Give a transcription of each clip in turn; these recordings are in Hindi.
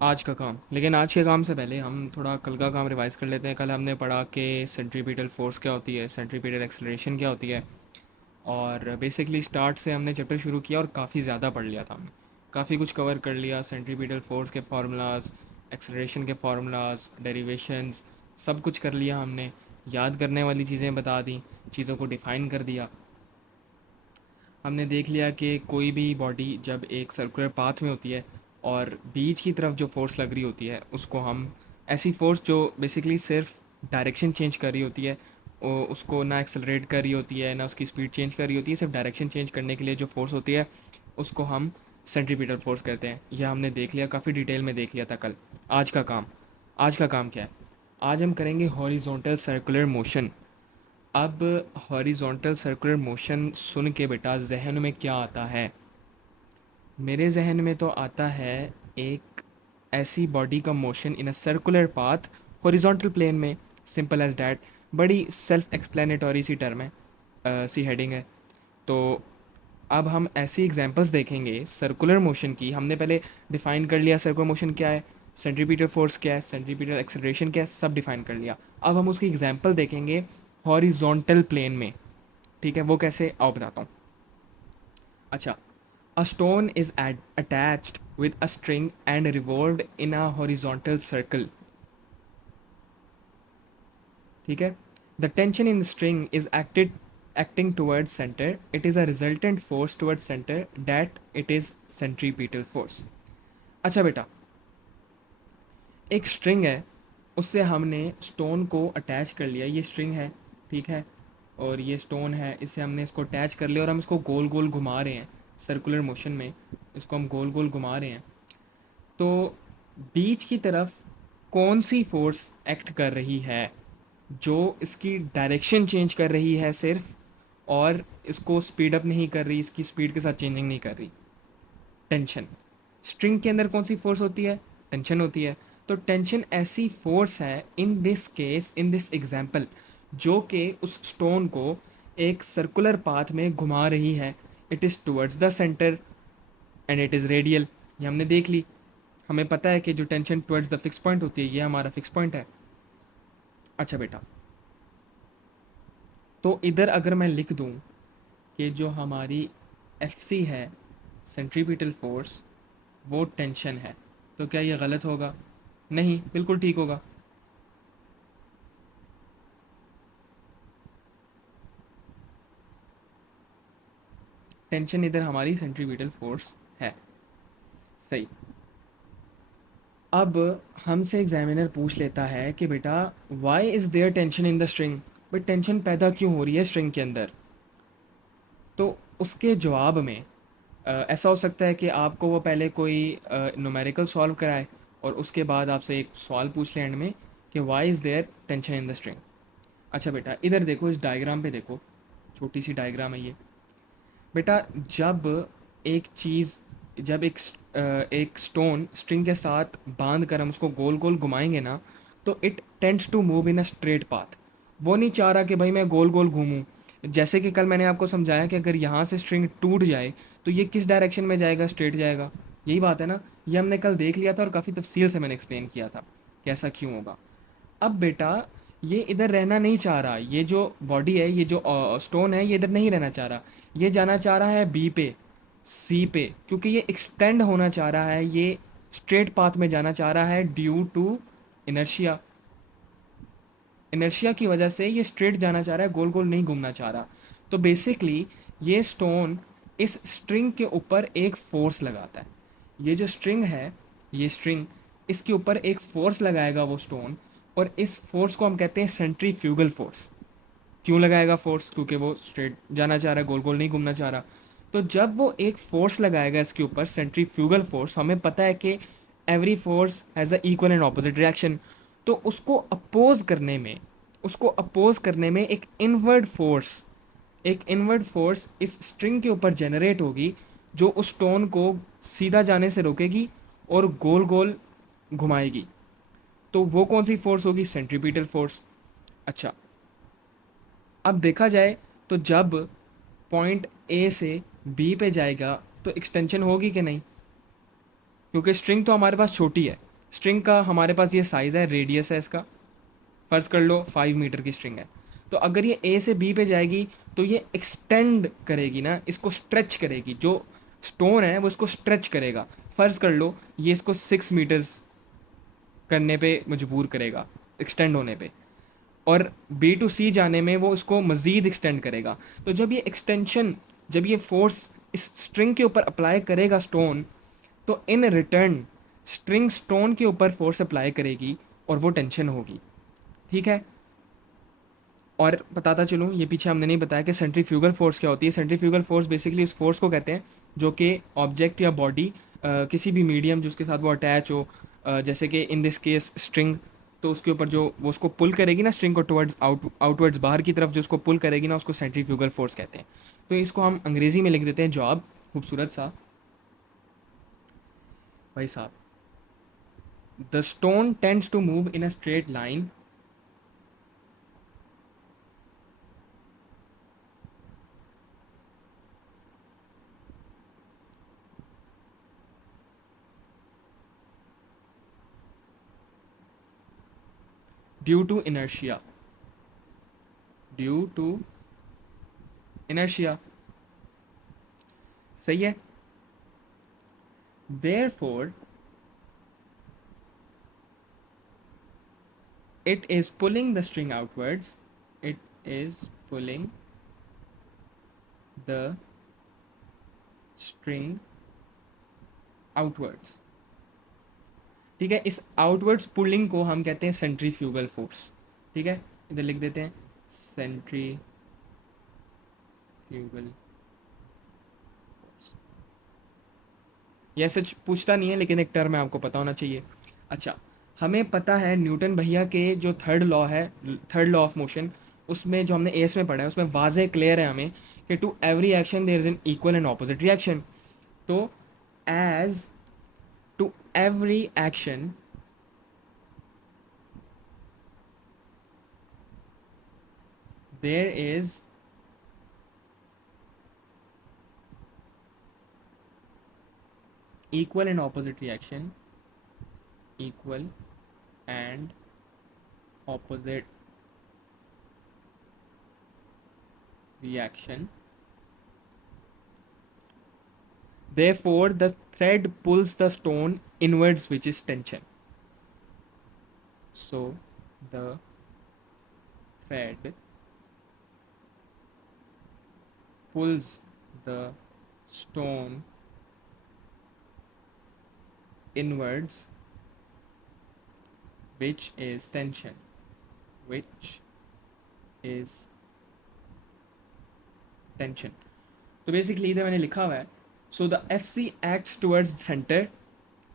आज का काम, लेकिन आज के काम से पहले हम थोड़ा कल का काम रिवाइज कर लेते हैं। कल हमने पढ़ा कि सेंट्रीपिटल फोर्स क्या होती है, सेंट्रीपिटल एक्सेलरेशन क्या होती है। और बेसिकली स्टार्ट से हमने चैप्टर शुरू किया और काफ़ी ज़्यादा पढ़ लिया था हमने। काफ़ी कुछ कवर कर लिया, सेंट्रीपिटल फोर्स के फार्मूलाज, एक्सेलरेशन के फार्मूलाज, डेरिवेशंस, सब कुछ कर लिया हमने। याद करने वाली चीज़ें बता दी, चीज़ों को डिफ़ाइन कर दिया। हमने देख लिया कि कोई भी बॉडी जब एक सर्कुलर पाथ में होती है और बीच की तरफ जो फोर्स लग रही होती है उसको हम, ऐसी फोर्स जो बेसिकली सिर्फ डायरेक्शन चेंज कर रही होती है, उसको ना एक्सेलरेट कर रही होती है ना उसकी स्पीड चेंज कर रही होती है, सिर्फ डायरेक्शन चेंज करने के लिए जो फोर्स होती है उसको हम सेंट्रीपिटल फोर्स कहते हैं। यह हमने देख लिया, काफ़ी डिटेल में देख लिया था कल। आज का काम, आज का काम क्या है? आज हम करेंगे हॉरिजॉन्टल सर्कुलर मोशन। अब हॉरिजॉन्टल सर्कुलर मोशन सुन के बेटा जहन में क्या आता है? मेरे जहन में तो आता है एक ऐसी बॉडी का motion in a circular path horizontal plane में। Simple as that. बड़ी सेल्फ एक्सप्लेनेटरी सी टर्म है, सी हेडिंग है। तो अब हम ऐसी एग्जांपल्स देखेंगे सर्कुलर मोशन की। हमने पहले डिफाइन कर लिया सर्कुलर मोशन क्या है, सेंट्रीपिटल फोर्स क्या है, सेंट्रीपिटल एक्सेलरेशन क्या है, सब डिफाइन कर लिया। अब हम उसकी एग्जांपल देखेंगे हॉरिजॉन्टल प्लेन में। ठीक है, वो कैसे आओ बताता हूँ। अच्छा, a stone is attached with a string and revolved in a horizontal circle. ठीक है, the tension in the string is acting towards center. It is a resultant force towards center that it is centripetal force. अच्छा बेटा, एक स्ट्रिंग है, उससे हमने स्टोन को अटैच कर लिया। ये स्ट्रिंग है, ठीक है, और ये स्टोन है, इससे हमने इसको अटैच कर लिया और हम इसको गोल गोल घुमा रहे हैं सर्कुलर मोशन में। इसको हम गोल गोल घुमा रहे हैं। तो बीच की तरफ कौन सी फोर्स एक्ट कर रही है जो इसकी डायरेक्शन चेंज कर रही है सिर्फ, और इसको स्पीड अप नहीं कर रही, इसकी स्पीड के साथ चेंजिंग नहीं कर रही? टेंशन। स्ट्रिंग के अंदर कौन सी फोर्स होती है? टेंशन होती है। तो टेंशन ऐसी फोर्स है इन this case, in this example, जो कि उस स्टोन को एक सर्कुलर पाथ में घुमा रही है। It is towards the centre and it is radial. ये हमने देख ली। हमें पता है कि जो tension towards the fix point होती है ये हमारा फिक्स पॉइंट है। अच्छा बेटा, तो इधर अगर मैं लिख दूं कि जो हमारी एफ सी है, सेंट्रीपिटल फोर्स, वो टेंशन है, तो क्या ये गलत होगा? नहीं, बिल्कुल ठीक होगा। टेंशन इधर हमारी सेंट्रीपिटल फोर्स है। सही। अब हमसे एग्जामिनर पूछ लेता है कि बेटा why is there tension in the string, but tension पैदा क्यों हो रही है स्ट्रिंग के अंदर? तो उसके जवाब में ऐसा हो सकता है कि आपको वो पहले कोई न्यूमेरिकल सॉल्व कराए और उसके बाद आपसे एक सवाल पूछ ले एंड में कि why is there tension in the string. अच्छा बेटा, इधर देखो, इस डायग्राम पे देखो, छोटी सी डायग्राम है ये। बेटा, जब एक चीज़, जब एक स्टोन स्ट्रिंग के साथ बांध कर हम उसको गोल गोल घुमाएंगे ना, तो it tends to move in a straight path. वो नहीं चाह रहा कि भाई मैं गोल गोल घूमूं। जैसे कि कल मैंने आपको समझाया कि अगर यहाँ से स्ट्रिंग टूट जाए तो ये किस डायरेक्शन में जाएगा? स्ट्रेट जाएगा। यही बात है ना, ये हमने कल देख लिया था और काफ़ी तफसील से मैंने एक्सप्लेन किया था कि ऐसा क्यों होगा। अब बेटा, ये इधर रहना नहीं चाह रहा, ये जो बॉडी है, ये जो स्टोन है, ये इधर नहीं रहना चाह रहा। ये जाना चाह रहा है बी पे, सी पे, क्योंकि ये एक्सटेंड होना चाह रहा है, ये स्ट्रेट पाथ में जाना चाह रहा है ड्यू टू इनर्शिया। इनर्शिया की वजह से ये स्ट्रेट जाना चाह रहा है, गोल गोल नहीं घूमना चाह रहा। तो बेसिकली ये स्टोन इस स्ट्रिंग के ऊपर एक फोर्स लगाता है। ये जो स्ट्रिंग है, ये स्ट्रिंग, इसके ऊपर एक फोर्स लगाएगा वो स्टोन, और इस फोर्स को हम कहते हैं सेंट्रीफ्यूगल फोर्स। क्यों लगाएगा फोर्स? क्योंकि वो स्ट्रेट जाना चाह रहा है, गोल गोल नहीं घूमना चाह रहा। तो जब वो एक फोर्स लगाएगा इसके ऊपर, सेंट्रीफ्यूगल फोर्स, हमें पता है कि every force has a equal and opposite reaction. तो उसको अपोज करने में एक इनवर्ड फोर्स इस स्ट्रिंग के ऊपर जनरेट होगी, जो उस स्टोन को सीधा जाने से रोकेगी और गोल गोल घुमाएगी। तो वो कौन सी फोर्स होगी? Centripetal force. अच्छा, अब देखा जाए तो जब पॉइंट ए से बी पे जाएगा तो एक्सटेंशन होगी कि नहीं? क्योंकि स्ट्रिंग तो हमारे पास छोटी है, स्ट्रिंग का हमारे पास ये साइज़ है, रेडियस है इसका, फ़र्ज़ कर लो 5 मीटर की स्ट्रिंग है। तो अगर ये ए से बी पे जाएगी तो ये एक्सटेंड करेगी ना, इसको स्ट्रेच करेगी, जो स्टोन है वो इसको स्ट्रेच करेगा। फ़र्ज़ कर लो ये इसको 6 मीटर्स करने पे मजबूर करेगा, एक्सटेंड होने पे, और बी टू सी जाने में वो उसको मज़ीद एक्सटेंड करेगा। तो जब ये एक्सटेंशन, जब ये फोर्स इस स्ट्रिंग के ऊपर अप्लाई करेगा स्टोन, तो इन रिटर्न स्ट्रिंग स्टोन के ऊपर फोर्स अप्लाई करेगी और वो टेंशन होगी। ठीक है। और बताता चलूँ, ये पीछे हमने नहीं बताया कि सेंट्रीफ्यूगल फोर्स क्या होती है। सेंट्रीफ्यूगल फोर्स बेसिकली उस फोर्स को कहते हैं जो कि ऑब्जेक्ट या बॉडी किसी भी मीडियम जिसके साथ वो अटैच हो, जैसे कि इन दिस केस स्ट्रिंग, तो उसके ऊपर जो वो उसको पुल करेगी ना स्ट्रिंग को टुवर्ड्स आउटवर्ड्स बाहर की तरफ जो उसको पुल करेगी ना, उसको सेंट्रीफ्यूगल फोर्स कहते हैं। तो इसको हम अंग्रेज़ी में लिख देते हैं जॉब, खूबसूरत सा भाई साहब। The stone tends to move in a straight line due to inertia, due to inertia. सही है। Therefore, it is pulling the string outwards. It is pulling the string outwards. ठीक है, इस आउटवर्ड्स पुलिंग को हम कहते हैं सेंट्रीफ्यूगल फोर्स। ठीक है, इधर लिख देते हैं सेंट्रीफ्यूगल फोर्स। ये सच पूछता नहीं है लेकिन एक टर्म है, आपको पता होना चाहिए। अच्छा, हमें पता है न्यूटन भैया के जो थर्ड लॉ है, थर्ड लॉ ऑफ मोशन, उसमें जो हमने एस में पढ़ा है उसमें वाज़े क्लियर है हमें कि to every action there is an equal and opposite reaction. तो as to every action there is equal and opposite reaction, equal and opposite reaction, therefore the thread pulls the stone inwards, which is tension. So the thread pulls the stone inwards, which is tension, which is tension. तो बेसिकली इधर मैंने लिखा हुआ है, so the F C acts towards centre,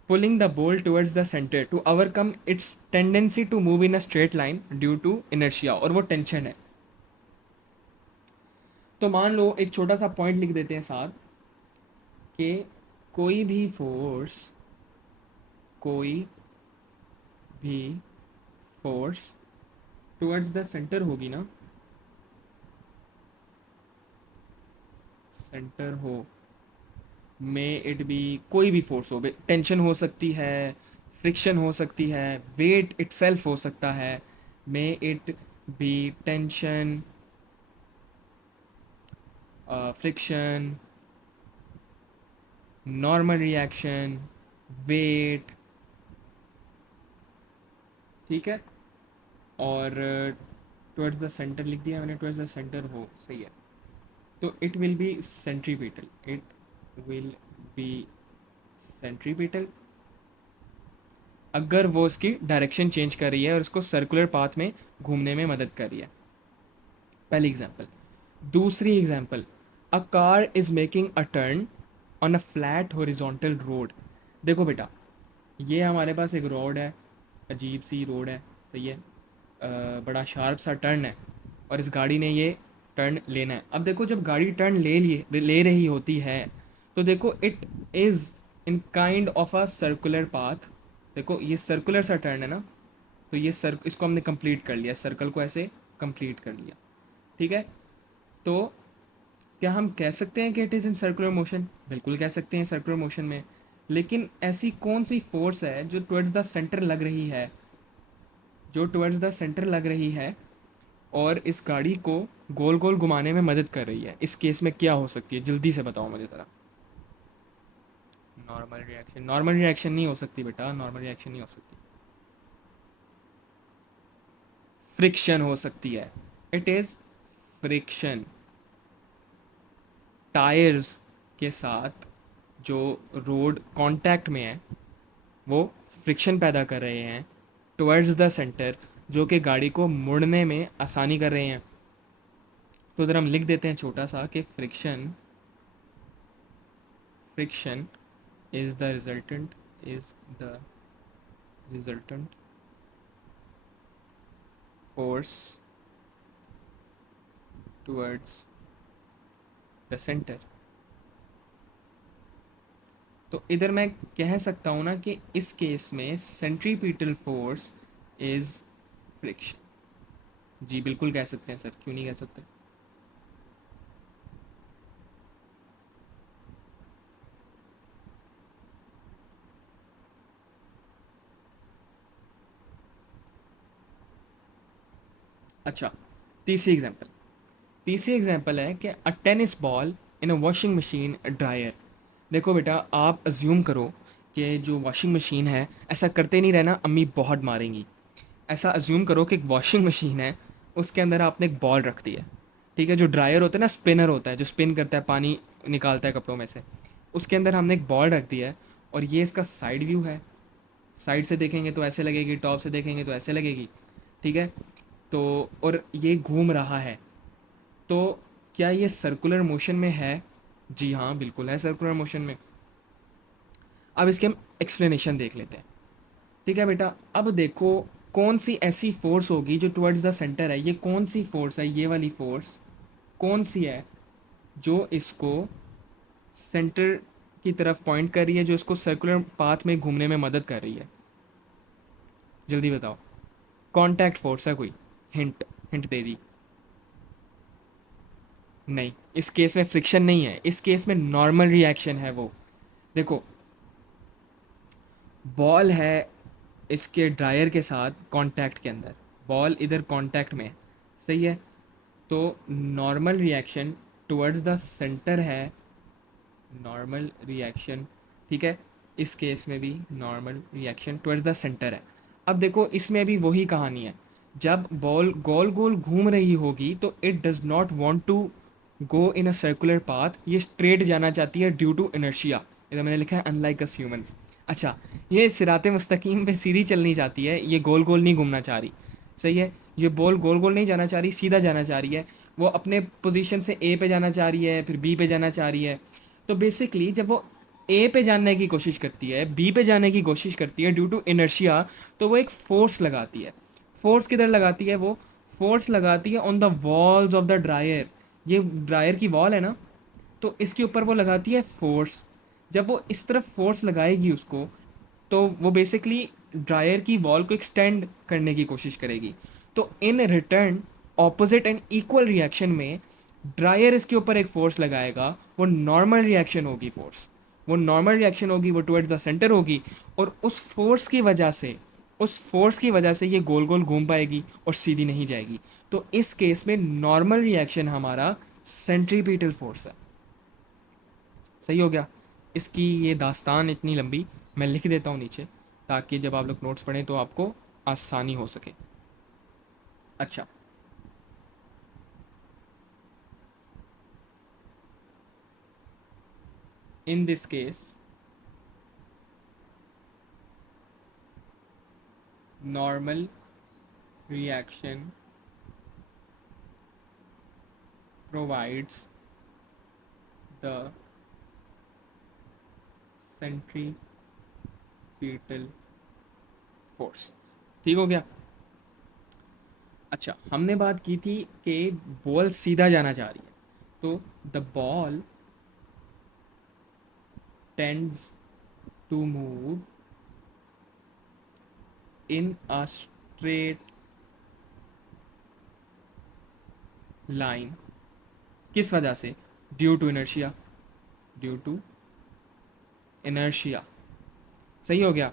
pulling the ball towards the center to overcome its tendency to move in a straight line due to inertia, और वो टेंशन है। तो मान लो एक छोटा सा पॉइंट लिख देते हैं साथ, कि कोई भी फोर्स, कोई भी फोर्स टुवर्ड्स द सेंटर होगी ना, सेंटर हो, मे इट बी कोई भी फोर्स हो, टेंशन हो सकती है, फ्रिक्शन हो सकती है, वेट इटसेल्फ हो सकता है, may it be tension, friction, normal reaction, weight. ठीक है। और टुवर्ड्स द सेंटर लिख दिया मैंने, टुवर्ड्स द सेंटर हो, सही है। तो it will be centripetal, it will be centripetal अगर वो उसकी डायरेक्शन चेंज कर रही है और उसको सर्कुलर पाथ में घूमने में मदद कर रही है। पहली एग्जांपल। दूसरी example, a car is making a turn on a flat horizontal road. देखो बेटा, ये हमारे पास एक रोड है, अजीब सी रोड है, सही है, बड़ा शार्प सा टर्न है, और इस गाड़ी ने ये टर्न लेना है। अब देखो, जब गाड़ी टर्न ले रही होती है, तो देखो it is in kind of a circular path. देखो ये सर्कुलर सा टर्न है ना, तो ये इसको हमने कंप्लीट कर लिया, सर्कल को ऐसे कंप्लीट कर लिया। ठीक है। तो क्या हम कह सकते हैं कि it is in circular motion? बिल्कुल कह सकते हैं सर्कुलर मोशन में। लेकिन ऐसी कौन सी फोर्स है जो टुवर्ड्स द सेंटर लग रही है, जो टुवर्ड्स द सेंटर लग रही है और इस गाड़ी को गोल गोल घुमाने में मदद कर रही है? इस केस में क्या हो सकती है, जल्दी से बताओ मुझे ज़रा। नॉर्मल रिएक्शन, नॉर्मल रिएक्शन नहीं हो सकती बेटा, नॉर्मल रिएक्शन नहीं हो सकती। फ्रिक्शन हो सकती है। It is friction. टायर्स के साथ जो रोड कांटेक्ट में है वो फ्रिक्शन पैदा कर रहे हैं टुवर्ड्स द सेंटर, जो कि गाड़ी को मुड़ने में आसानी कर रहे हैं। तो उधर हम लिख देते हैं छोटा सा कि friction, friction is the resultant, is the resultant force towards the centre. तो इधर मैं कह सकता हूँ ना कि इस केस में सेंट्रीपिटल फोर्स इज फ्रिक्शन। जी बिल्कुल कह सकते हैं सर, क्यों नहीं कह सकते। अच्छा, तीसरी एग्जांपल, तीसरी एग्जांपल है कि a tennis ball in a washing machine dryer. देखो बेटा, आप अज्यूम करो कि जो वॉशिंग मशीन है, ऐसा करते नहीं रहना, अम्मी बहुत मारेंगी। ऐसा अज्यूम करो कि एक वॉशिंग मशीन है, उसके अंदर आपने एक बॉल रख दी है। ठीक है, जो ड्रायर होता है ना, स्पिनर होता है जो स्पिन करता है, पानी निकालता है कपड़ों में से। उसके अंदर हमने एक बॉल रख दिया है और ये इसका साइड व्यू है। साइड से देखेंगे तो ऐसे लगेगी, टॉप से देखेंगे तो ऐसे लगेगी। ठीक है, तो और ये घूम रहा है। तो क्या ये सर्कुलर मोशन में है? जी हाँ, बिल्कुल है सर्कुलर मोशन में। अब इसके हम एक्सप्लेनेशन देख लेते हैं। ठीक है बेटा, अब देखो कौन सी ऐसी फोर्स होगी जो टुवर्ड्स द सेंटर है। ये कौन सी फोर्स है, ये वाली फोर्स कौन सी है जो इसको सेंटर की तरफ पॉइंट कर रही है, जो इसको सर्कुलर पाथ में घूमने में मदद कर रही है? जल्दी बताओ। कांटेक्ट फोर्स है कोई? हिंट, हिंट दे दी। नहीं, इस केस में फ्रिक्शन नहीं है, इस केस में नॉर्मल रिएक्शन है वो। देखो, बॉल है इसके ड्रायर के साथ कांटेक्ट के अंदर, बॉल इधर कांटेक्ट में है, सही है। तो normal reaction towards the centre है, नॉर्मल रिएक्शन। ठीक है, इस केस में भी normal reaction towards the centre है। अब देखो, इसमें भी वही कहानी है। जब बॉल गोल गोल घूम रही होगी तो it does not want to go in a circular path, ये स्ट्रेट जाना चाहती है ड्यू टू इनर्शिया। इधर मैंने लिखा है अनलाइक अस ह्यूमंस। अच्छा, ये सिराते मुस्तकीम पे सीधी चलनी चाहती है, ये गोल गोल नहीं घूमना चाह रही। सही है, ये बॉल गोल गोल नहीं जाना चाह रही, सीधा जाना चाह रही है। वो अपने पोजीशन से ए पे जाना चाह रही है, फिर बी पे जाना चाह रही है। तो बेसिकली जब वो ए पे जाने की कोशिश करती है, बी पे जाने की कोशिश करती है ड्यू टू इनर्शिया, तो वो एक फोर्स लगाती है। फोर्स किधर लगाती है वो? फोर्स लगाती है on the walls of the dryer. ये ड्रायर की वॉल है ना, तो इसके ऊपर वो लगाती है फोर्स। जब वो इस तरफ फोर्स लगाएगी उसको, तो वो बेसिकली ड्रायर की वॉल को एक्सटेंड करने की कोशिश करेगी। तो in return opposite and equal reaction में ड्रायर इसके ऊपर एक फोर्स लगाएगा, वो नॉर्मल रिएक्शन होगी फोर्स, वो नॉर्मल रिएक्शन होगी, वो टुवर्ड्स द सेंटर होगी। और उस फोर्स की वजह से, उस फोर्स की वजह से ये गोल गोल घूम पाएगी और सीधी नहीं जाएगी। तो इस केस में नॉर्मल रिएक्शन हमारा सेंट्रीपिटल फोर्स है। सही हो गया। इसकी ये दास्तान इतनी लंबी, मैं लिख देता हूँ नीचे, ताकि जब आप लोग नोट्स पढ़ें तो आपको आसानी हो सके। अच्छा, इन this case normal reaction provides the centripetal force. ठीक हो गया। अच्छा, हमने बात की थी कि बॉल सीधा जाना चाह रही है, तो the ball tends to move in a straight line. किस वजह से? Due to inertia, due to inertia. सही हो गया।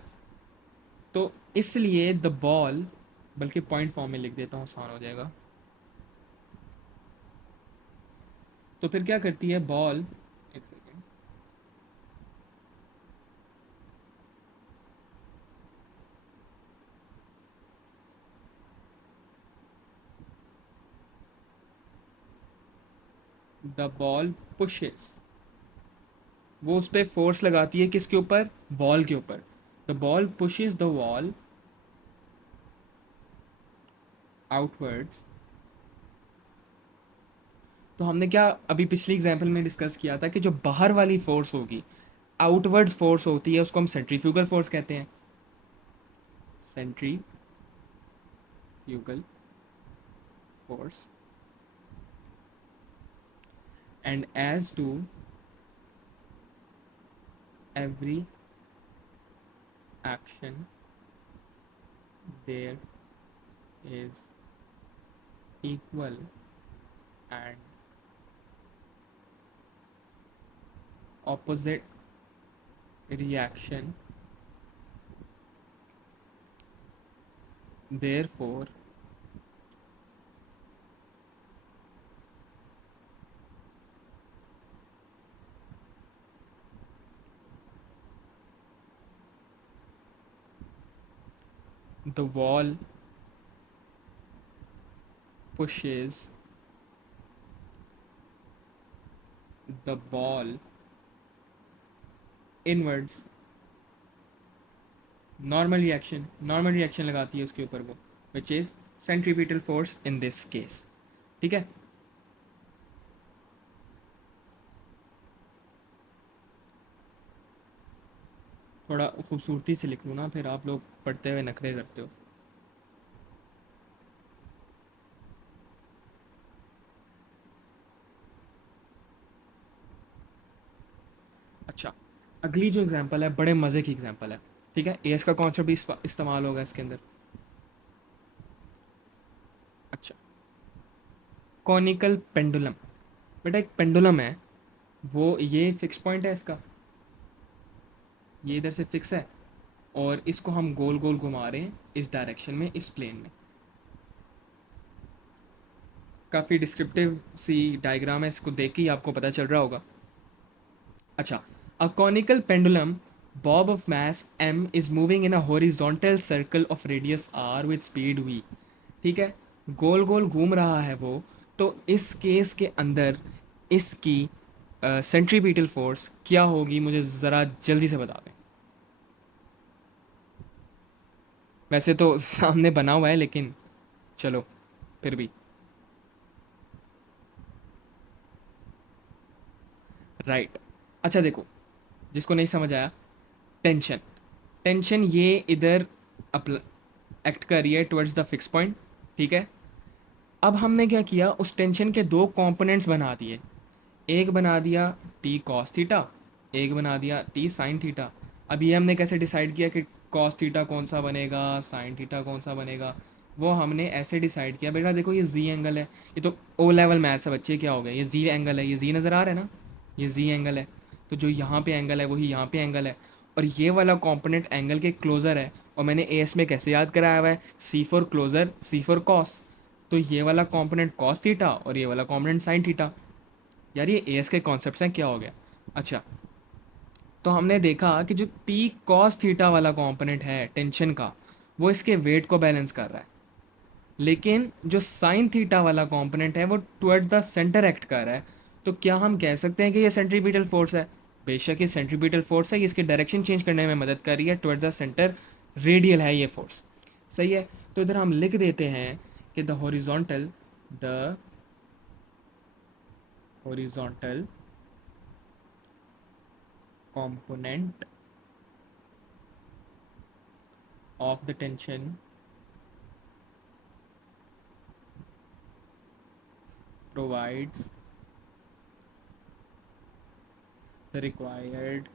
तो इसलिए द बॉल, बल्कि पॉइंट फॉर्म में लिख देता हूँ, आसान हो जाएगा। तो फिर क्या करती है बॉल, एक सेकेंड, द बॉल पुशेस, वो उस पर फोर्स लगाती है, किसके ऊपर, बॉल के ऊपर। The ball pushes the wall outwards. तो हमने क्या अभी पिछली एग्जाम्पल में डिस्कस किया था कि जो बाहर वाली फोर्स होगी, आउटवर्ड्स फोर्स होती है, उसको हम सेंट्रीफ्यूगल फोर्स कहते हैं। Centrifugal force. And as to every action there is equal and opposite reaction, therefore the wall pushes the ball inwards। Normal reaction लगाती है उसके ऊपर वो, which is centripetal force in this case. ठीक है। थोड़ा खूबसूरती से लिख लूँ ना, फिर आप लोग पढ़ते हुए नखरे करते हो। अच्छा, अगली जो एग्जांपल है बड़े मज़े की एग्जांपल है। ठीक है, एस का कॉन्सेप्ट भी इस्तेमाल होगा इसके अंदर। अच्छा, कॉनिकल पेंडुलम। बेटा एक पेंडुलम है, वो ये फिक्स पॉइंट है इसका, ये इधर से फिक्स है, और इसको हम गोल गोल घुमा रहे हैं इस डायरेक्शन में, इस प्लेन में। काफ़ी डिस्क्रिप्टिव सी डायग्राम है, इसको देख के ही आपको पता चल रहा होगा। अच्छा, a conical pendulum bob of mass m is moving in a horizontal circle of radius r with speed v। ठीक है, गोल गोल घूम रहा है वो। तो इस केस के अंदर इसकी सेंट्रीपिटल फोर्स क्या होगी, मुझे ज़रा जल्दी से बता दें। वैसे तो सामने बना हुआ है, लेकिन चलो फिर भी। राइट। अच्छा देखो, जिसको नहीं समझ आया, टेंशन, टेंशन ये इधर एक्ट कर रही है टुवर्ड्स द फिक्स पॉइंट। ठीक है, अब हमने क्या किया, उस टेंशन के दो कंपोनेंट्स बना दिए। एक बना दिया टी कॉस थीटा, एक बना दिया टी साइन थीटा। अब ये हमने कैसे डिसाइड किया कि कॉस थीटा कौन सा बनेगा, साइन थीटा कौन सा बनेगा। वो हमने ऐसे डिसाइड किया, बेटा देखो ये जी एंगल है, ये तो ओ लेवल मैथ्स है बच्चे, क्या हो गया, ये जी एंगल है, ये जी नज़र आ रहा है ना, ये जी एंगल है। तो जो यहाँ पे एंगल है वही यहाँ पे एंगल है, और ये वाला कंपोनेंट एंगल के क्लोज़र है। और मैंने ए एस में कैसे याद कराया हुआ है, C for closer, C for cos. तो ये वाला कंपोनेंट कॉस थीटा और ये वाला कंपोनेंट साइन थीटा। यार ये एएस के कॉन्सेप्ट्स हैं, क्या हो गया। अच्छा, तो हमने देखा कि जो टी कॉस थीटा वाला कंपोनेंट है टेंशन का, वो इसके वेट को बैलेंस कर रहा है। लेकिन जो साइन थीटा वाला कंपोनेंट है वो टुवर्ड्स द सेंटर एक्ट कर रहा है। तो क्या हम कह सकते हैं कि ये सेंट्रीपिटल फोर्स है। बेशक ये सेंट्रीपिटल फोर्स है, ये इसके डायरेक्शन चेंज करने में मदद कर रही है टुवर्ड्स द सेंटर, रेडियल है ये फोर्स। सही है। तो इधर हम लिख देते हैं कि the horizontal component of the tension provides the required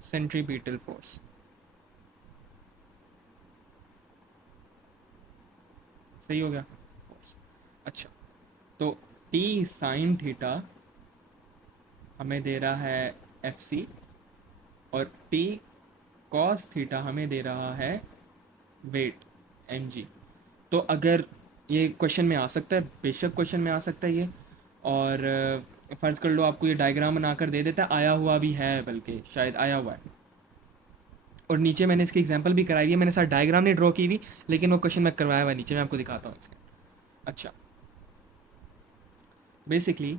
centripetal force। सही हो गया, फोर्स। अच्छा, तो टी साइन थीटा हमें दे रहा है एफ सी, और टी कॉस थीटा हमें दे रहा है वेट एम जी। तो अगर ये क्वेश्चन में आ सकता है, बेशक क्वेश्चन में आ सकता है ये। और फ़र्ज़ कर लो आपको ये डायग्राम बनाकर दे देता है, आया हुआ भी है, बल्कि शायद आया हुआ है। और नीचे मैंने इसकी एग्जांपल भी कराई है, मैंने साथ डायग्राम नहीं ड्रॉ की हुई, लेकिन वो क्वेश्चन मैं करवाया हुआ है, नीचे मैं आपको दिखाता हूँ इसका। अच्छा, बेसिकली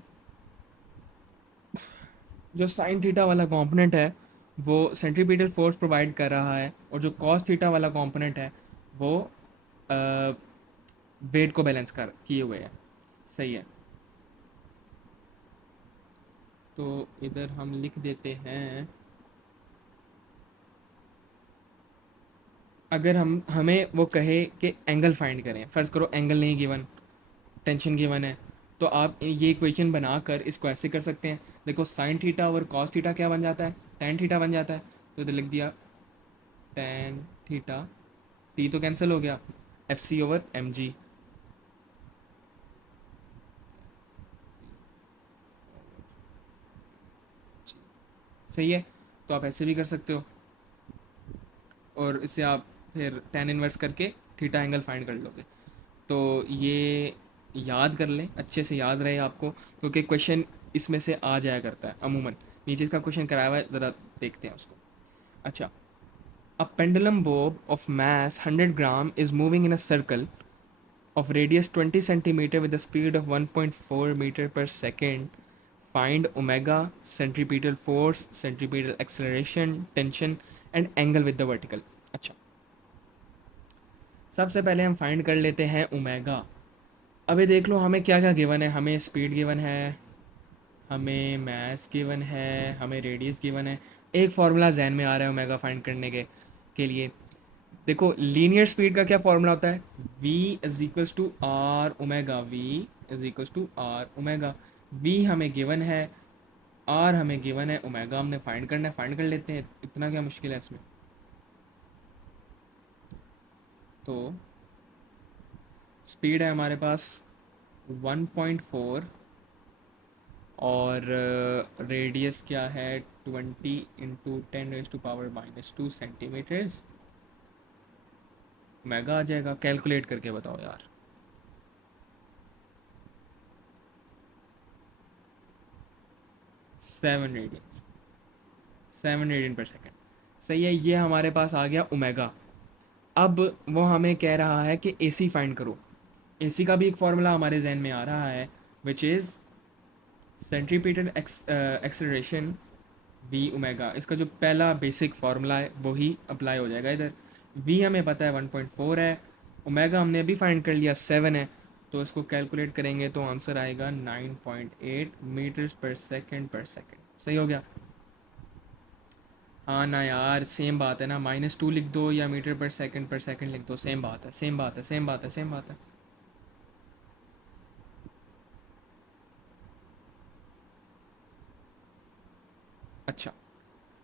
जो साइन थीटा वाला कंपोनेंट है वो सेंट्रीपिटल फोर्स प्रोवाइड कर रहा है, और जो कॉस थीटा वाला कंपोनेंट है वो वेट को बैलेंस कर किए हुए है। सही है, तो इधर हम लिख देते हैं, अगर हम हमें वो कहे कि एंगल फाइंड करें, फ़र्ज़ करो एंगल नहीं गिवन, टेंशन गिवन है, तो आप ये इक्वेशन बनाकर इसको ऐसे कर सकते हैं। देखो साइन थीटा और कॉस थीटा क्या बन जाता है, टेन थीटा बन जाता है। तो इधर लिख दिया टेन थीटा, टी तो कैंसिल हो गया, F C over M G. सही है, तो आप ऐसे भी कर सकते हो, और इससे आप फिर टेन इनवर्स करके थीटा एंगल फाइंड कर लोगे। तो ये याद कर लें, अच्छे से याद रहे आपको, क्योंकि क्वेश्चन इसमें से आ जाया करता है अमूमन। नीचे इसका क्वेश्चन कराया हुआ है, ज़रा देखते हैं उसको। अच्छा, a pendulum bob of mass 100 gram is moving in a circle of radius 20 centimeter with a speed of 1.4 meter per second. Find omega, centripetal force, centripetal acceleration, tension and angle with the vertical. अच्छा, सबसे पहले हम फाइंड कर लेते हैं ओमेगा। अभी देख लो हमें क्या क्या गिवन है, हमें स्पीड गिवन है, हमें मास गिवन है, हमें रेडियस गिवन है। एक फार्मूला जहन में आ रहा है ओमेगा फाइंड करने के लिए। देखो लीनियर स्पीड का क्या फॉर्मूला होता है, v is equals to R omega, v is equals to R omega. v हमें गिवन है, r हमें गिवन है, ओमेगा हमने फाइंड करना है, फाइंड कर लेते हैं, इतना क्या मुश्किल है इसमें। तो स्पीड है हमारे पास 1.4, और रेडियस क्या है 20 इंटू 10⁻⁻²सेंटीमीटर्स। ओमेगा आ जाएगा, कैलकुलेट करके बताओ यार। 7 रेडियंस, 7 रेडियन पर सेकेंड। सही है, ये हमारे पास आ गया ओमेगा। अब वो हमें कह रहा है कि एसी फाइंड करो। एसी का भी एक फार्मूला हमारे जहन में आ रहा है, which is centripetal acceleration V omega. इसका जो पहला बेसिक फार्मूला है वही अप्लाई हो जाएगा इधर। वी हमें पता है 1.4 है, ओमेगा हमने अभी फाइंड कर लिया 7 है, तो इसको कैलकुलेट करेंगे तो आंसर आएगा 9.8 मीटर्स पर सेकेंड। सही हो गया। हाँ ना यार, सेम बात है ना, -2 लिख दो या मीटर पर सेकंड लिख दो, सेम बात है, सेम बात है, सेम बात है, सेम बात है। अच्छा,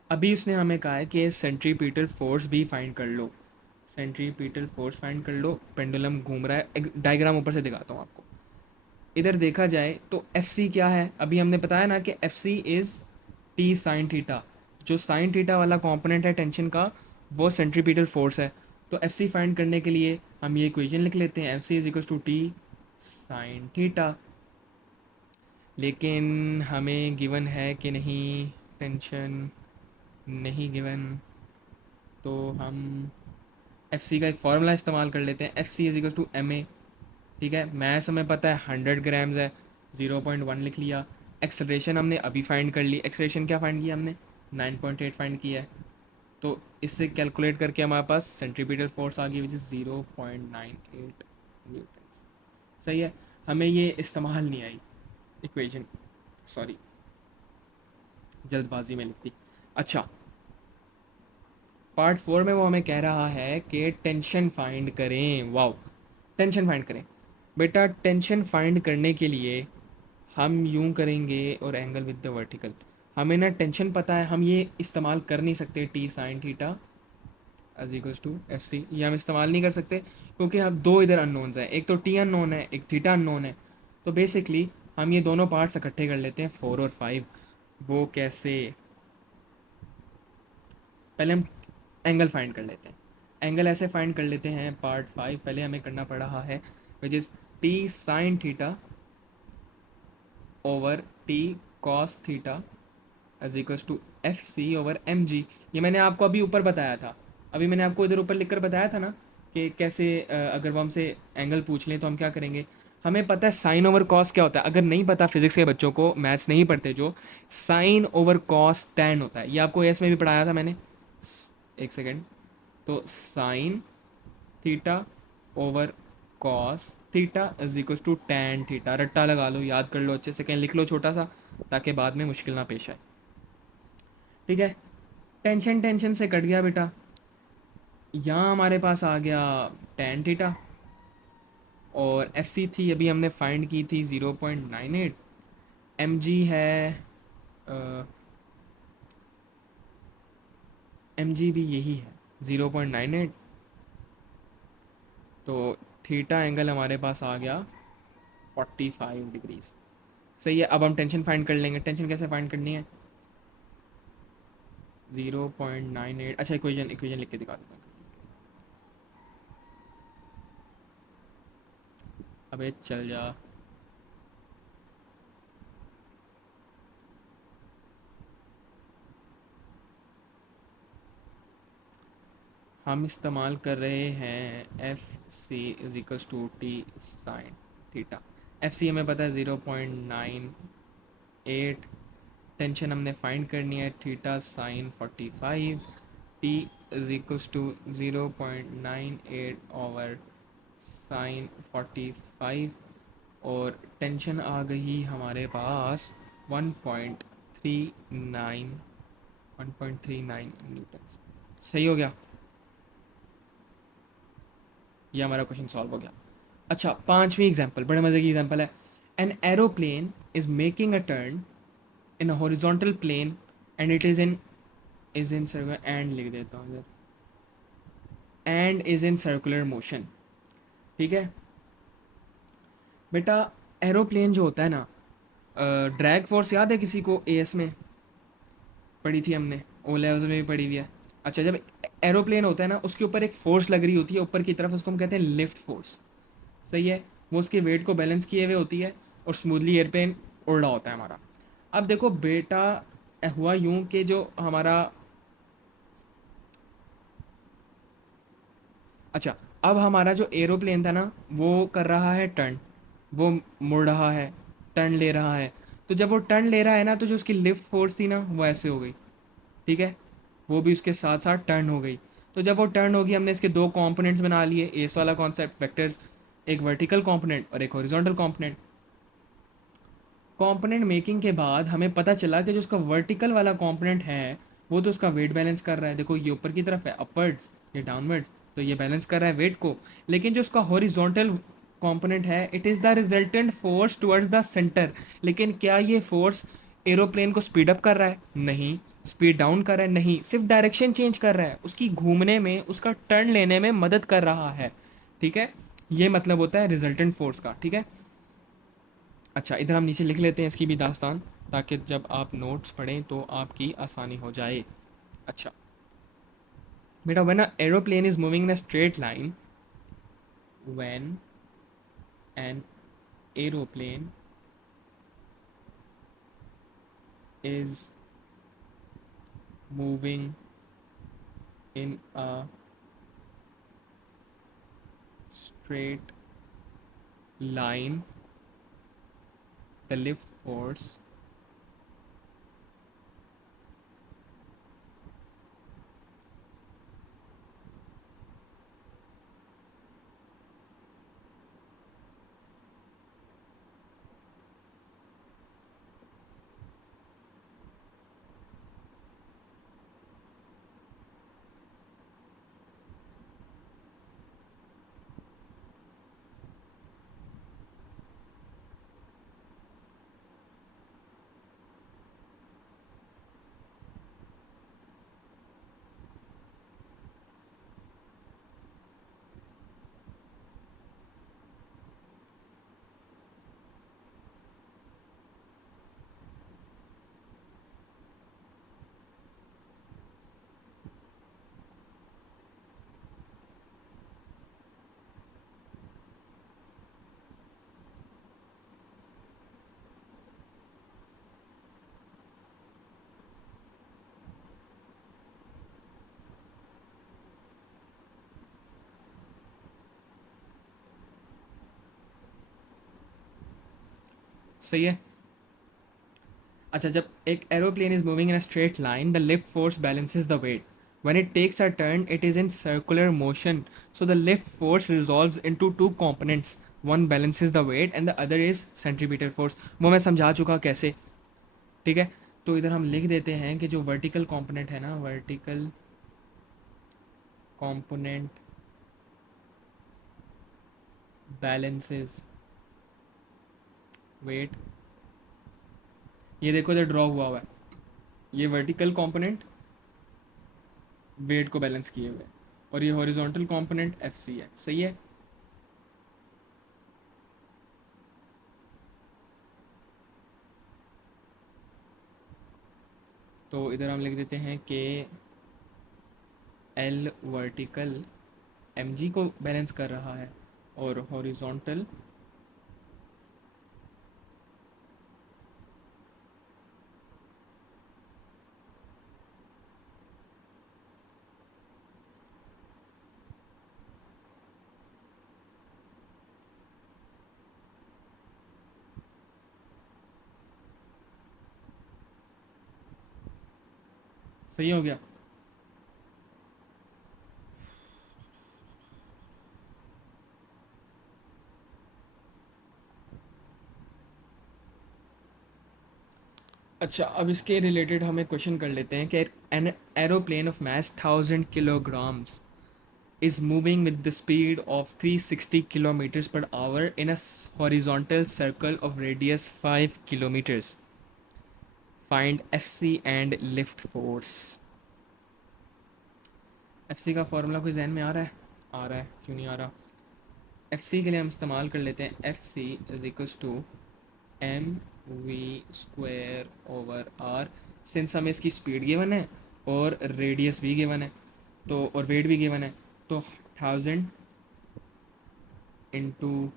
अभी उसने हमें कहा है कि सेंट्रीपिटल फोर्स भी फाइंड कर लो। सेंट्रीपिटल फोर्स फाइंड कर लो, पेंडुलम घूम रहा है, एक डायग्राम ऊपर से दिखाता हूँ आपको। इधर देखा जाए तो एफ सी क्या है, अभी हमने बताया ना कि F C is T sine theta. जो साइन थीटा वाला कंपोनेंट है टेंशन का, वो सेंट्रीपिटल फोर्स है। तो एफ सी फाइंड करने के लिए हम ये इक्वेशन लिख लेते हैं, F C is equal to T sine theta. लेकिन हमें गिवन है कि नहीं, टेंशन नहीं गिवन, तो हम एफ सी का एक फार्मूला इस्तेमाल कर लेते हैं, F C is equal to M A. ठीक है, मैथ्स हमें पता है 100 ग्राम्स है, 0.1 लिख लिया। एक्सलेशन हमने अभी फाइंड कर ली, एक्सलेशन क्या फाइंड किया हमने, 9.8 फाइंड किया है। तो इससे कैलकुलेट करके हमारे पास सेंट्रीपिटल फोर्स आ गई, विच इज़ 0.98 न्यूटन। सही है, हमें ये इस्तेमाल नहीं आई इक्वेशन, सॉरी जल्दबाजी में लिख दी। अच्छा, पार्ट 4 में वो हमें कह रहा है कि टेंशन फाइंड करें। वाओ, टेंशन फाइंड करें। बेटा टेंशन फाइंड करने के लिए हम यूं करेंगे, और एंगल विद द वर्टिकल, हमें ना टेंशन पता है, हम ये इस्तेमाल कर नहीं सकते T sine theta as equals to F C, ये हम इस्तेमाल नहीं कर सकते, क्योंकि अब दो इधर अननोन्स हैं, एक तो टी अननोन है, एक थीटा अननोन है। तो बेसिकली हम ये दोनों पार्ट्स इकट्ठे कर लेते हैं, 4 और 5। वो कैसे, पहले हम एंगल फाइंड कर लेते हैं। एंगल ऐसे फाइंड कर लेते हैं, पार्ट 5 पहले हमें करना पड़ रहा है, which is T sine theta over T cos theta as equals to F C over M G. ये मैंने आपको अभी ऊपर बताया था, अभी मैंने आपको इधर ऊपर लिख कर बताया था ना कि कैसे अगर वो हमसे एंगल पूछ लें तो हम क्या करेंगे। हमें पता है साइन ओवर कॉस क्या होता है, अगर नहीं पता फिजिक्स के बच्चों को, मैथ्स नहीं पढ़ते जो, साइन ओवर कॉस टैन होता है। ये आपको एस में भी पढ़ाया था मैंने, एक सेकेंड। तो sine theta over cos theta is equal to tan theta. रट्टा लगा लो, याद कर लो अच्छे से, कहीं लिख लो छोटा सा, ताकि बाद में मुश्किल ना पेश आए। ठीक है, टेंशन टेंशन से कट गया बेटा। यहाँ हमारे पास आ गया टैन थीटा, और एफ सी थी अभी हमने फाइंड की थी 0.98, एम जी है एम जी भी यही है 0.98। तो थीटा एंगल हमारे पास आ गया 45 डिग्रीज। सही है, अब हम टेंशन फाइंड कर लेंगे। टेंशन कैसे फाइंड करनी है, 0.98। अच्छा, इक्वेशन इक्वेशन लिख के दिखा देता हूँ। अबे चल जा। हम इस्तेमाल कर रहे हैं F C is equals to T sine theta. F C हमें पता है 0.98। टेंशन हमने फाइंड करनी है theta sine 45। T is equals to 0.98 over sine 45, और टेंशन आ गई हमारे पास 1.39, 1.39 न्यूटन। सही हो गया, ये हमारा क्वेश्चन सॉल्व हो गया। अच्छा, पांचवी एग्जाम्पल बड़े मज़े की एग्जाम्पल है। An aeroplane is making a turn in a horizontal plane and it is in circular, and लिख देता हूँ, and is in circular motion. ठीक है बेटा, एरोप्लेन जो होता है ना, ड्रैग फोर्स याद है किसी को, एएस में पढ़ी थी हमने, ओ लेवल्स में भी पढ़ी हुई है। अच्छा, जब एरोप्लेन होता है ना, उसके ऊपर एक फोर्स लग रही होती है ऊपर की तरफ, उसको हम कहते हैं लिफ्ट फोर्स। सही है, वो उसके वेट को बैलेंस किए हुए होती है, और स्मूथली एयरप्लेन उड़ रहा होता है हमारा। अब देखो बेटा, हुआ यूं कि जो हमारा, अच्छा, अब हमारा जो एरोप्लेन था ना, वो कर रहा है टर्न, वो मुड़ रहा है, टर्न ले रहा है। तो जब वो टर्न ले रहा है ना, तो जो उसकी लिफ्ट फोर्स थी ना, वो ऐसे हो गई। ठीक है, वो भी उसके साथ साथ टर्न हो गई। तो जब वो टर्न होगी, हमने इसके दो कंपोनेंट्स बना लिए, एस वाला कॉन्सेप्ट वेक्टर्स, एक वर्टिकल कंपोनेंट और एक हॉरिजॉन्टल कंपोनेंट। कंपोनेंट मेकिंग के बाद हमें पता चला कि जो उसका वर्टिकल वाला कंपोनेंट है, वो तो उसका वेट बैलेंस कर रहा है, देखो ये ऊपर की तरफ है अपवर्ड्स, ये डाउनवर्ड्स, तो ये बैलेंस कर रहा है वेट को। लेकिन जो उसका हॉरिजॉन्टल कंपोनेंट है, it is the resultant force towards the centre. लेकिन क्या ये फोर्स एरोप्लेन को स्पीड अप कर रहा है? नहीं। स्पीड डाउन कर रहा है? नहीं। सिर्फ डायरेक्शन चेंज कर रहा है, उसकी घूमने में, उसका टर्न लेने में मदद कर रहा है। ठीक है, ये मतलब होता है रिजल्टेंट फोर्स का। ठीक है, अच्छा, इधर हम नीचे लिख लेते हैं इसकी भी दास्तान, ताकि जब आप नोट्स पढ़ें तो आपकी आसानी हो जाए। अच्छा बेटा, when a aeroplane is moving in a straight line, when an aeroplane is moving in a straight line, the lift force सही है। अच्छा, जब एक aeroplane is moving in a straight line the lift force balances the weight. When it takes a turn it is in circular motion, so the lift force resolves into two components. One balances the weight and the other is centripetal force. वो मैं समझा चुका कैसे। ठीक है, तो इधर हम लिख देते हैं कि जो वर्टिकल कंपोनेंट है ना, वर्टिकल कंपोनेंट बैलेंसेस वेट। ये देखो इधर ड्रॉ हुआ हुआ है, ये वर्टिकल कंपोनेंट वेट को बैलेंस किए हुए, और ये हॉरिजॉन्टल कंपोनेंट एफ सी है। सही है। तो इधर हम लिख देते हैं कि एल वर्टिकल एम जी को बैलेंस कर रहा है, और हॉरिजॉन्टल सही हो गया। अच्छा, अब इसके रिलेटेड हम एक क्वेश्चन कर लेते हैं कि an aeroplane of mass 1000 kilograms is moving with the speed of 360 kilometers per hour in a horizontal circle of radius 5 kilometers. Find FC and lift force. FC का फॉर्मूला कोई जहन में आ रहा है? आ रहा है, क्यों नहीं आ रहा? FC के लिए हम इस्तेमाल कर लेते हैं FC is equals to M V square over R. Since हमें इसकी स्पीड गिवन है और रेडियस भी गिवन है, तो और वेट भी गिवन है, तो 1000 इंटू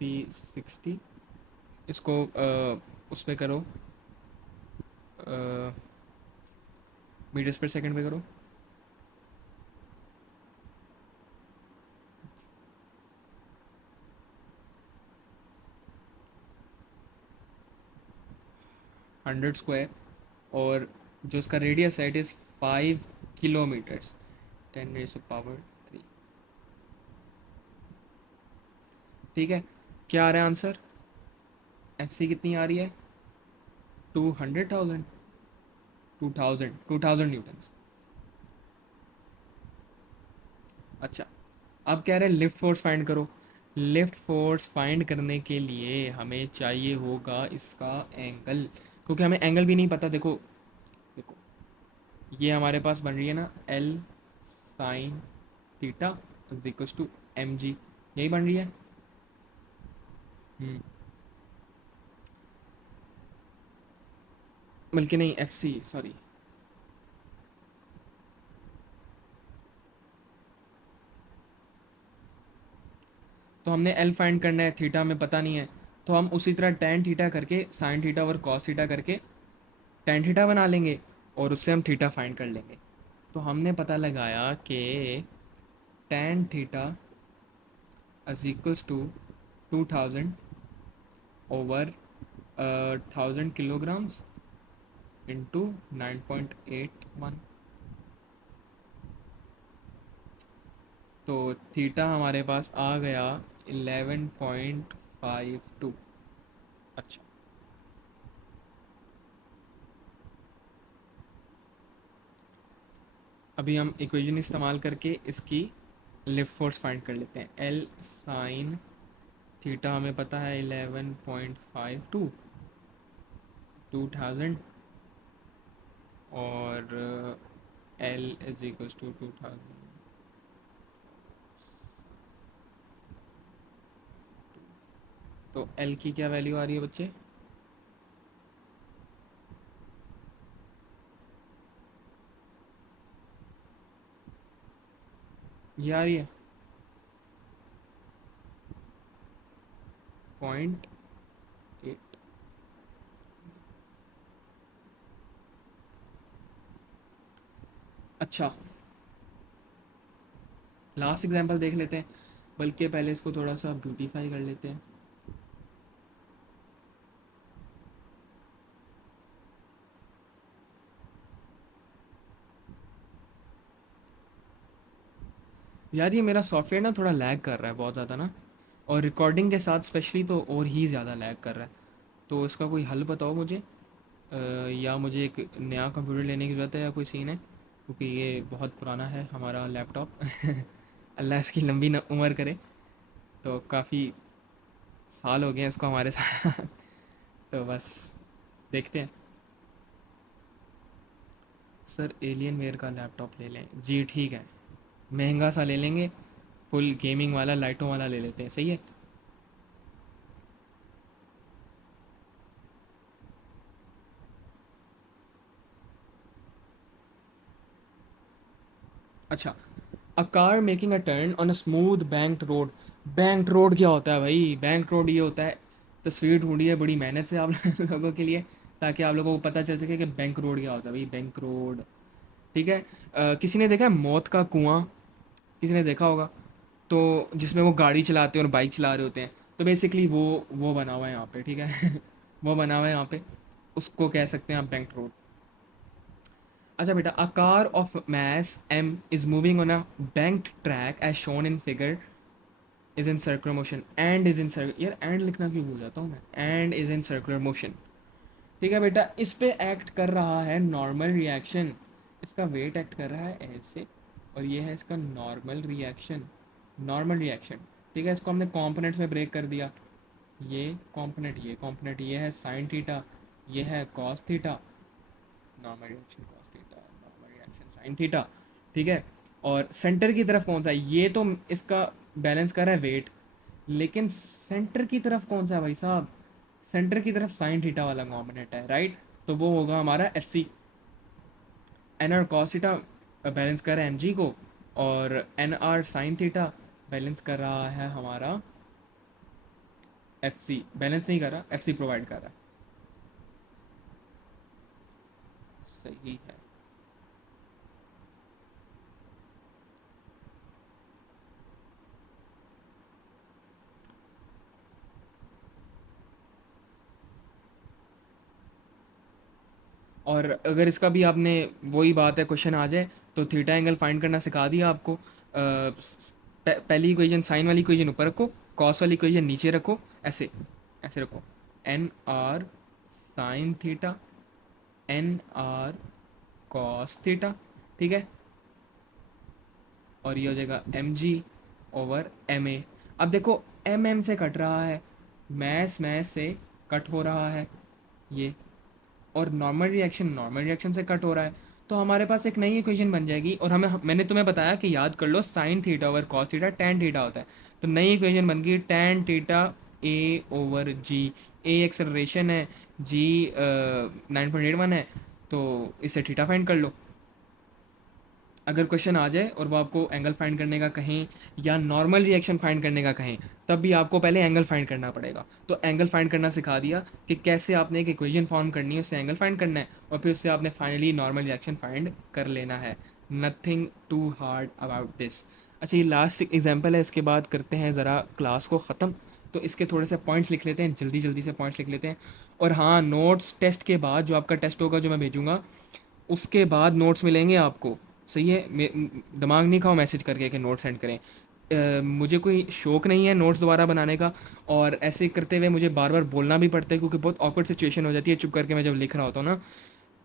360, इसको उस पर करो, मीटर्स पर सेकंड पे करो। 100 स्क्वायर, और जो इसका रेडियस है it is 5 kilometres, 10 raised to power 3। ठीक है, क्या आ रहा है आंसर? एफ सी कितनी आ रही है? 200,000, 2000 न्यूटन्स। अच्छा, अब कह रहे हैं लिफ्ट फोर्स फाइंड करो। लिफ्ट फोर्स फाइंड करने के लिए हमें चाहिए होगा इसका एंगल, क्योंकि हमें एंगल भी नहीं पता। देखो देखो, ये हमारे पास बन रही है ना L sine theta is equals to M G, यही बन रही है। हम्म, बल्कि नहीं, एफ सी, सॉरी। तो हमने एल फाइंड करना है, थीटा हमें पता नहीं है, तो हम उसी तरह टेन थीटा करके साइन थीटा और कॉस थीटा करके टेन थीटा बना लेंगे, और उससे हम थीटा फाइंड कर लेंगे। तो हमने पता लगाया कि tan theta is equals to 2000 over 1000 kilograms into 9.81। तो थीटा हमारे पास आ गया 11.52। अच्छा, अभी हम इक्वेशन इस्तेमाल करके इसकी लिफ्ट फोर्स फाइंड कर लेते हैं। एल साइन थीटा हमें पता है 11.52, 2000, और एल इज इक्वल्स टू 2000। तो एल की क्या वैल्यू आ रही है बच्चे? ये आ रही है 0.8। अच्छा, लास्ट एग्जांपल देख लेते हैं, बल्कि पहले इसको थोड़ा सा ब्यूटीफाई कर लेते हैं। यार ये मेरा सॉफ्टवेयर ना थोड़ा लैग कर रहा है बहुत ज़्यादा ना, और रिकॉर्डिंग के साथ स्पेशली तो और ही ज़्यादा लैग कर रहा है। तो इसका कोई हल बताओ मुझे। या मुझे एक नया कंप्यूटर लेने की ज़रूरत है या कोई सीन है, क्योंकि ये बहुत पुराना है हमारा लैपटॉप। अल्लाह इसकी लंबी उम्र करे। तो काफ़ी साल हो गए हैं इसको हमारे साथ। तो बस देखते हैं। सर एलियन वेयर का लैपटॉप ले लें जी, ठीक है। महंगा सा ले लेंगे, फुल गेमिंग वाला लाइटों वाला ले लेते हैं, सही है। अच्छा, a car making a turn on a smooth banked road. Banked road क्या होता है भाई? बैंक्ड रोड ये होता है, तस्वीर ढूंढी है बड़ी मेहनत से आप लोगों के लिए, ताकि आप लोगों को पता चल सके कि बैंक रोड क्या होता है भाई। बैंक रोड, ठीक है। किसी ने देखा है मौत का कुआं? किसी ने देखा होगा? तो जिसमें वो गाड़ी चलाते हैं और बाइक चला रहे होते हैं, तो बेसिकली वो बना हुआ है यहाँ पे, ठीक है। वो बना हुआ है यहाँ पे, उसको कह सकते हैं आप बैंक रोड। अच्छा बेटा, a car of mass m is moving on a banked track as shown in figure is in circular motion and is in यार एंड लिखना क्यों भूल जाता हूँ मैं, and is in circular motion. ठीक है बेटा, इस पे एक्ट कर रहा है नॉर्मल रिएक्शन। इसका वेट एक्ट कर रहा है ऐसे, और ये है इसका नॉर्मल रिएक्शन। नॉर्मल रिएक्शन, ठीक है। इसको हमने कॉम्पोनेंट्स में ब्रेक कर दिया। ये कॉम्पोनेंट ये है साइन थीटा, ये है cos theta. Normal reaction cos theta, normal reaction sine theta, ठीक है। और सेंटर की तरफ कौन सा है? ये तो इसका बैलेंस कर रहा है वेट, लेकिन सेंटर की तरफ कौन सा है भाई साहब? सेंटर की तरफ साइन थीटा वाला कॉम्पोनेंट है, राइट। तो वो होगा हमारा F C. N R cos theta balance कर रहा है एम जी को, और N R sine theta balance कर रहा है हमारा एफ सी। बैलेंस नहीं कर रहा, एफ सी प्रोवाइड कर रहा है। सही है। और अगर इसका भी आपने, वही बात है, क्वेश्चन आ जाए तो थीटा एंगल फाइंड करना सिखा दिया आपको। पहली इक्वेशन साइन वाली इक्वेशन ऊपर रखो, कॉस वाली इक्वेशन नीचे रखो, ऐसे ऐसे रखो। N R sine theta, N R cos theta, ठीक है। और ये हो जाएगा M G over M A. अब देखो, एम एम से कट रहा है, मैस मैस से कट हो रहा है ये, और नॉर्मल रिएक्शन से कट हो रहा है। तो हमारे पास एक नई इक्वेशन बन जाएगी, और हमें, मैंने तुम्हें बताया कि याद कर लो, sine theta over cos theta tan theta होता है। तो नई इक्वेशन बन गई tan theta A over G. A acceleration है, जी 9.81 है, तो इससे थीटा फाइंड कर लो। अगर क्वेश्चन आ जाए और वो आपको एंगल फाइंड करने का कहें, या नॉर्मल रिएक्शन फाइंड करने का कहें, तब भी आपको पहले एंगल फाइंड करना पड़ेगा। तो एंगल फाइंड करना सिखा दिया कि कैसे आपने एक इक्वेशन फॉर्म करनी है, उससे एंगल फाइंड करना है, और फिर उससे आपने फाइनली नॉर्मल रिएक्शन फाइंड कर लेना है। Nothing to hard about this. अच्छा, ये लास्ट एग्जाम्पल है, इसके बाद करते हैं ज़रा क्लास को ख़त्म। तो इसके थोड़े से पॉइंट्स लिख लेते हैं, जल्दी जल्दी से पॉइंट्स लिख लेते हैं। और हाँ, नोट्स टेस्ट के बाद, जो आपका टेस्ट होगा जो मैं भेजूँगा, उसके बाद नोट्स मिलेंगे आपको, सही है। दिमाग नहीं खाओ मैसेज करके कि नोट सेंड करें। मुझे कोई शौक नहीं है नोट्स दोबारा बनाने का, और ऐसे करते हुए मुझे बार बार बोलना भी पड़ता है, क्योंकि बहुत ऑकवर्ड सिचुएशन हो जाती है चुप करके मैं जब लिख रहा होता हूँ ना।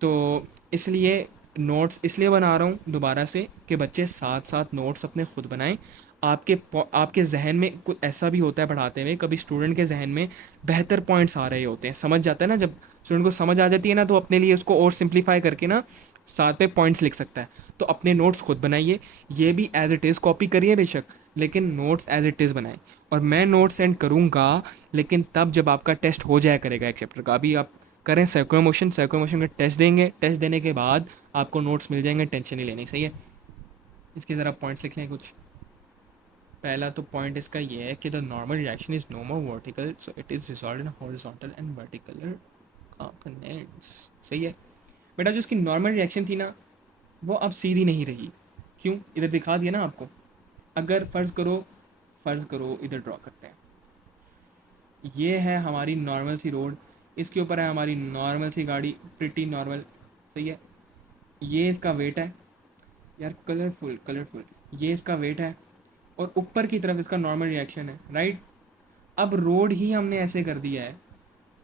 तो इसलिए नोट्स इसलिए बना रहा हूँ दोबारा से, कि बच्चे साथ साथ नोट्स अपने खुद बनाएं। आपके जहन में कुछ ऐसा भी होता है पढ़ाते हुए, कभी स्टूडेंट के जहन में बेहतर पॉइंट्स आ रहे होते हैं, समझ जाता है ना, जब स्टूडेंट को समझ आ जाती है ना, तो अपने लिए उसको और सिंप्लीफाई करके ना साथ पे पॉइंट्स लिख सकता है। तो अपने नोट्स खुद बनाइए, ये भी एज इट इज़ कॉपी करिए बेशक, लेकिन नोट्स एज इट इज़ बनाएं। और मैं नोट्स सेंड करूँगा, लेकिन तब जब आपका टेस्ट हो जाया करेगा एक चैप्टर का। अभी आप करें सर्कुलर मोशन का टेस्ट देंगे, टेस्ट देने के बाद आपको नोट्स मिल जाएंगे, टेंशन नहीं लेनी, सही है। इसके ज़रा पॉइंट्स लिख लें कुछ। पहला तो पॉइंट इसका ये है कि the normal reaction is no more vertical, so it is resolve in horizontal and vertical components, सही है। बेटा, जो इसकी नॉर्मल रिएक्शन थी ना, वो अब सीधी नहीं रही। क्यों? इधर दिखा दिया ना आपको। अगर फ़र्ज़ करो इधर ड्रॉ करते हैं। ये है हमारी नॉर्मल सी रोड, इसके ऊपर है हमारी नॉर्मल सी गाड़ी, प्रिटी नॉर्मल, सही है। ये इसका वेट है, यार कलरफुल कलरफुल, ये इसका वेट है, और ऊपर की तरफ इसका नॉर्मल रिएक्शन है, राइट। अब रोड ही हमने ऐसे कर दिया है,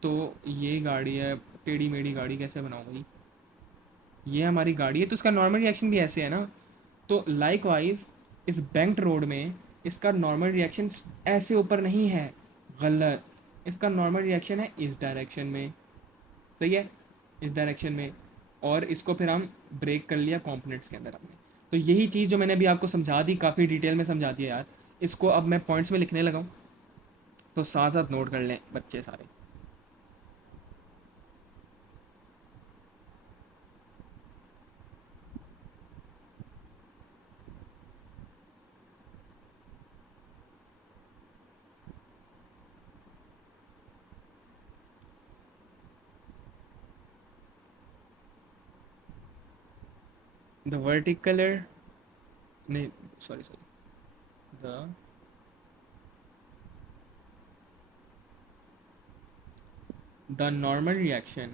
तो ये गाड़ी है, टेढ़ी मेढ़ी गाड़ी कैसे बनाऊँ भाई, ये हमारी गाड़ी है तो इसका नॉर्मल रिएक्शन भी ऐसे है ना। तो लाइक वाइज इस बैंक्ड रोड में इसका नॉर्मल रिएक्शन ऐसे ऊपर नहीं है, गलत। इसका नॉर्मल रिएक्शन है इस डायरेक्शन में, सही है, इस डायरेक्शन में। और इसको फिर हम ब्रेक कर लिया कंपोनेंट्स के अंदर हमने। तो यही चीज़ जो मैंने अभी आपको समझा दी, काफ़ी डिटेल में समझा दिया यार, इसको अब मैं पॉइंट्स में लिखने लगा हूँ, तो साथ साथ नोट कर लें बच्चे सारे। द वर्टिकलर, नहीं, sorry sorry, the the normal reaction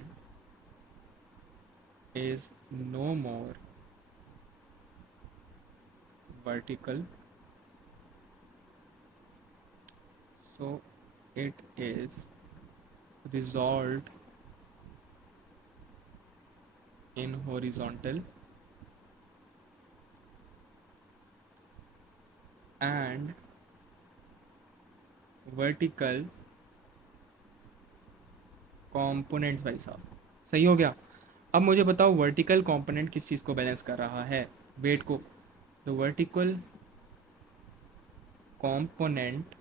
is no more vertical, so it is resolved in horizontal and vertical components। भाई साहब सही हो गया। अब मुझे बताओ वर्टिकल कंपोनेंट किस चीज़ को बैलेंस कर रहा है, वेट को। The vertical component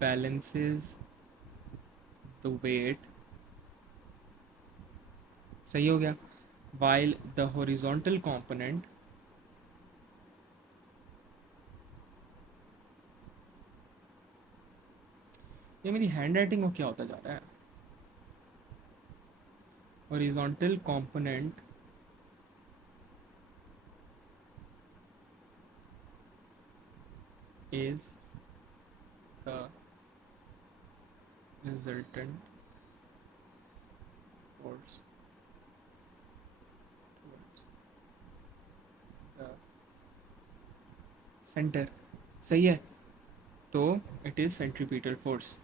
balances the weight, सही हो गया। while the horizontal component, ये मेरी हैंड राइटिंग को क्या होता जा रहा है, horizontal component is the resultant force towards the center, सही है। तो it is centripetal force.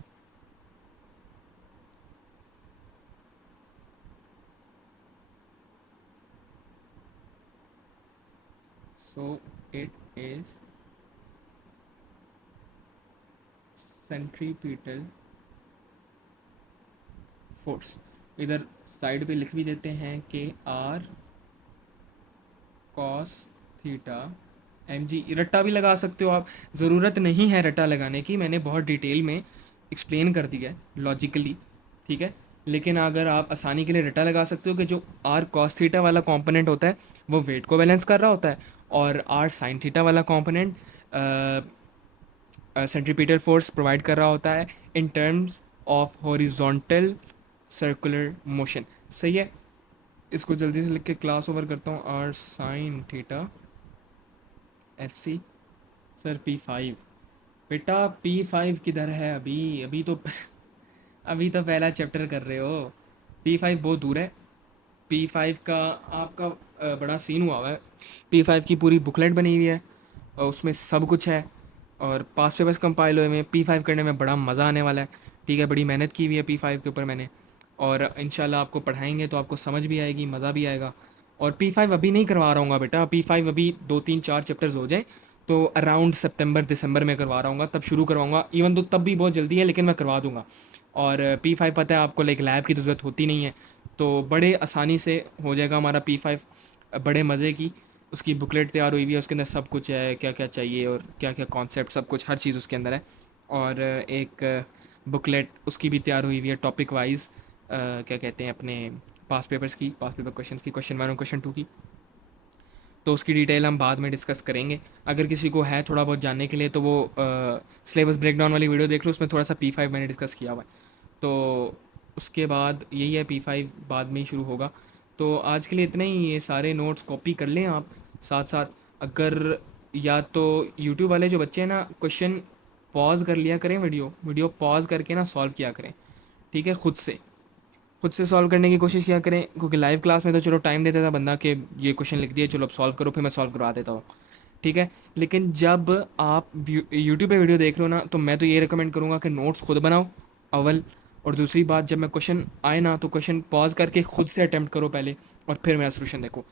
So it is centripetal force. इधर साइड पे लिख भी देते हैं कि R cos theta M G, रट्टा भी लगा सकते हो आप, ज़रूरत नहीं है रट्टा लगाने की, मैंने बहुत डिटेल में एक्सप्लेन कर दिया है लॉजिकली, ठीक है। लेकिन अगर आप आसानी के लिए रट्टा लगा सकते हो कि जो आर कॉस थीटा वाला कंपोनेंट होता है वो वेट को बैलेंस कर रहा होता है, और आर साइन थीटा वाला कंपोनेंट सेंट्रीपिटल फोर्स प्रोवाइड कर रहा होता है in terms of horizontal circular motion, सही है। इसको जल्दी से लिख के क्लास ओवर करता हूँ। R sine theta F C, sir P5, बेटा P5 किधर है, अभी अभी तो अभी तो पहला चैप्टर कर रहे हो, P5 बहुत दूर है। P5 का आपका बड़ा सीन हुआ हुआ है। P5 की पूरी बुकलेट बनी हुई है और उसमें सब कुछ है, और पास पेपर्स कंपाइल हुए में P5 करने में बड़ा मज़ा आने वाला है, ठीक है। बड़ी मेहनत की हुई है P5 के ऊपर मैंने, और इंशाल्लाह आपको पढ़ाएंगे तो आपको समझ भी आएगी, मज़ा भी आएगा। और P5 अभी नहीं करवा रहा हूँ बेटा, P5 अभी 2 3 4 चैप्टर्स हो जाए तो अराउंड सितंबर दिसंबर में करवा रहा हूँ, तब शुरू करवाऊँगा। इवन तो तब भी बहुत जल्दी है लेकिन मैं करवा दूँगा। और P5 पता है आपको, लाइक लैब की तो ज़रूरत होती नहीं है, तो बड़े आसानी से हो जाएगा हमारा P5, बड़े मज़े की। उसकी बुकलेट तैयार हुई हुई है, उसके अंदर सब कुछ है, क्या क्या चाहिए और क्या क्या कॉन्सेप्ट, सब कुछ हर चीज़ उसके अंदर है। और एक बुकलेट उसकी भी तैयार हुई हुई है टॉपिक वाइज, क्या कहते हैं अपने पास पेपर्स की, पास पेपर क्वेश्चंस की, क्वेश्चन 1 और क्वेश्चन 2 की। तो उसकी डिटेल हम बाद में डिस्कस करेंगे। अगर किसी को है थोड़ा बहुत जानने के लिए तो वो सिलेबस ब्रेकडाउन वाली वीडियो देख लो, उसमें थोड़ा सा P5 मैंने डिस्कस किया हुआ है। तो उसके बाद यही है, P5 बाद में ही शुरू होगा। तो आज के लिए इतना ही, ये सारे नोट्स कॉपी कर लें आप साथ साथ। अगर या तो यूट्यूब वाले जो बच्चे हैं ना, क्वेश्चन पॉज कर लिया करें, वीडियो वीडियो पॉज करके ना सॉल्व किया करें, ठीक है, खुद से। खुद से सॉल्व करने की कोशिश किया करें, क्योंकि लाइव क्लास में तो चलो टाइम देता था बंदा कि ये क्वेश्चन लिख दिए, चलो अब सॉल्व करो, फिर मैं सॉल्व करवा देता हूँ, ठीक है। लेकिन जब आप यूट्यूब पे वीडियो देख रहे हो ना, तो मैं तो ये रिकमेंड करूँगा कि नोट्स खुद बनाओ अव्वल। और दूसरी बात, जब मैं क्वेश्चन आए ना, तो क्वेश्चन पॉज करके खुद से अटैम्प्ट करो पहले, और फिर मेरा सोल्यूशन देखो,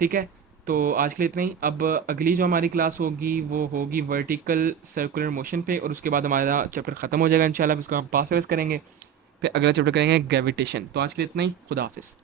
ठीक है। तो आज के लिए इतना ही। अब अगली जो हमारी क्लास होगी वो होगी वर्टिकल सर्कुलर मोशन पे, और उसके बाद हमारा चैप्टर ख़त्म हो जाएगा इंशाल्लाह, उसको हम पास वाइज करेंगे। फिर अगला चैप्टर करेंगे ग्रेविटेशन। तो आज के लिए इतना ही, खुदा हाफिज़।